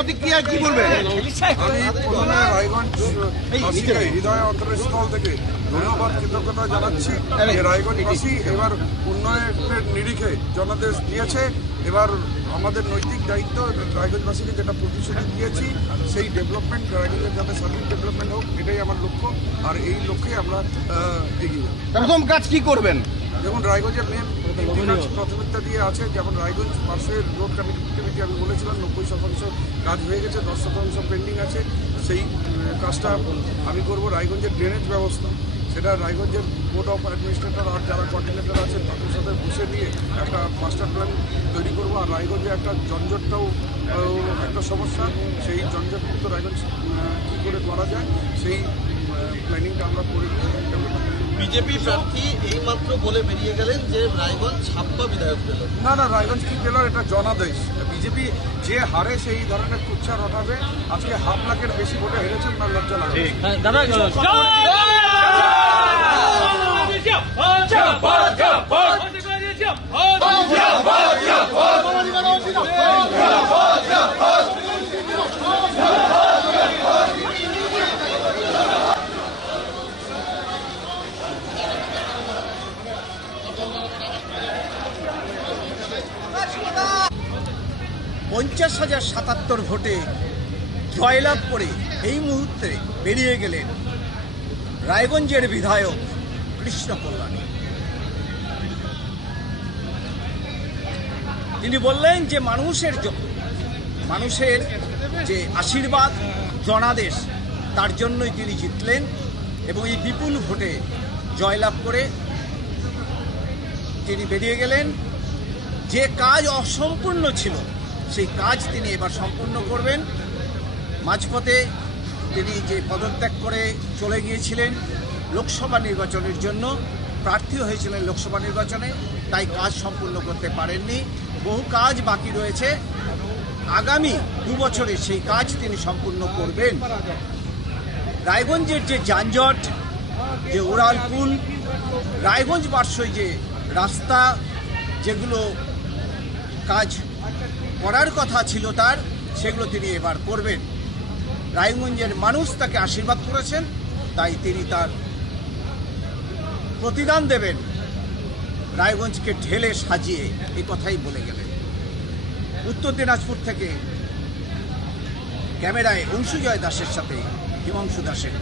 প্রতিক্রিয়া কি বাসীকে হৃদয় অন্তরস্থল থেকে ধন্যবাদ কৃতজ্ঞতা জানাচ্ছি রায়গঞ্জবাসী এবার উন্নয়নের নিরিখে জনাদেশ দিয়েছে। এবার আমাদের নৈতিক দায়িত্ব রায়গঞ্জবাসীকে যেটা প্রতিশ্রুতি দিয়েছি সেই ডেভেলপমেন্ট রায়গঞ্জের যাতে সার্বিক ডেভেলপমেন্ট হোক এটাই আমার লক্ষ্য। আর এই লক্ষ্যে আমরা এগিয়ে যাব। প্রথম কাজ কি করবেন? যেমন রায়গঞ্জের মেন প্রাথমিকতা দিয়ে আছে, যেমন রায়গঞ্জ পাশের রোড কানেক্টিভিটি আমি বলেছিলাম, নব্বই শতাংশ কাজ হয়ে গেছে, দশ শতাংশ পেন্ডিং আছে। সেই কাজটা আমি করব রায়গঞ্জের ড্রেনেজ ব্যবস্থা। সেটা রায়গঞ্জের বোর্ড অফ অ্যাডমিনিস্ট্রেটর আর যারা কোঅর্ডিনেটর আছেন, তাদের সাথে বসে নিয়ে একটা মাস্টার প্ল্যান তৈরি করব। আর রায়গঞ্জে একটা জঞ্জটটাও একটা সমস্যা, সেই জঞ্জটমুক্ত রায়গঞ্জ কী করে করা যায়, সেই প্ল্যানিংটা আমরা করে নিয়ে বিজেপি প্রার্থী এইমাত্র বলে বেরিয়ে গেলেন যে রায়গঞ্জ ছাপ্পা বিধায়ক পেল না না রায়গঞ্জ কি পেল এটা জনাদেশ বিজেপি যে হারে সেই ধরনের কুচ্ছা রটাবে আজকে হাফ লাখের বেশি ভোটে হেরেছেন না লজ্জা লাগে। পঞ্চাশ হাজার সাতাত্তর ভোটে জয়লাভ করে এই মুহূর্তে বেরিয়ে গেলেন রায়গঞ্জের বিধায়ক কৃষ্ণ কল্যাণী তিনি বললেন যে মানুষের মানুষের যে আশীর্বাদ, জনাদেশ, তার জন্যই তিনি জিতলেন এবং এই বিপুল ভোটে জয়লাভ করে তিনি বেরিয়ে গেলেন। যে কাজ অসম্পূর্ণ ছিল সেই কাজ তিনি এবার সম্পূর্ণ করবেন। মাঝপথে তিনি যে পদত্যাগ করে চলে গিয়েছিলেন লোকসভা নির্বাচনের জন্য, প্রার্থী হয়েছিলেন লোকসভা নির্বাচনে, তাই কাজ সম্পূর্ণ করতে পারেননি। বহু কাজ বাকি রয়েছে। আগামী দু বছরে সেই কাজ তিনি সম্পূর্ণ করবেন। রায়গঞ্জের যে যানজট, যে উড়ালপুল রায়গঞ্জ বার্ষই যে রাস্তা, যেগুলো কাজ করার কথা ছিল তার, সেগুলো তিনি এবার করবেন রায়গঞ্জের মানুষ তাকে আশীর্বাদ করেছেন, তাই তিনি তার প্রতিদান দেবেন। রায়গঞ্জকে ঢেলে সাজিয়ে এই কথাই বলে গেলেন। উত্তর দিনাজপুর থেকে ক্যামেরায় অংশুজয় দাসের সাথে হিমাংশু দাসের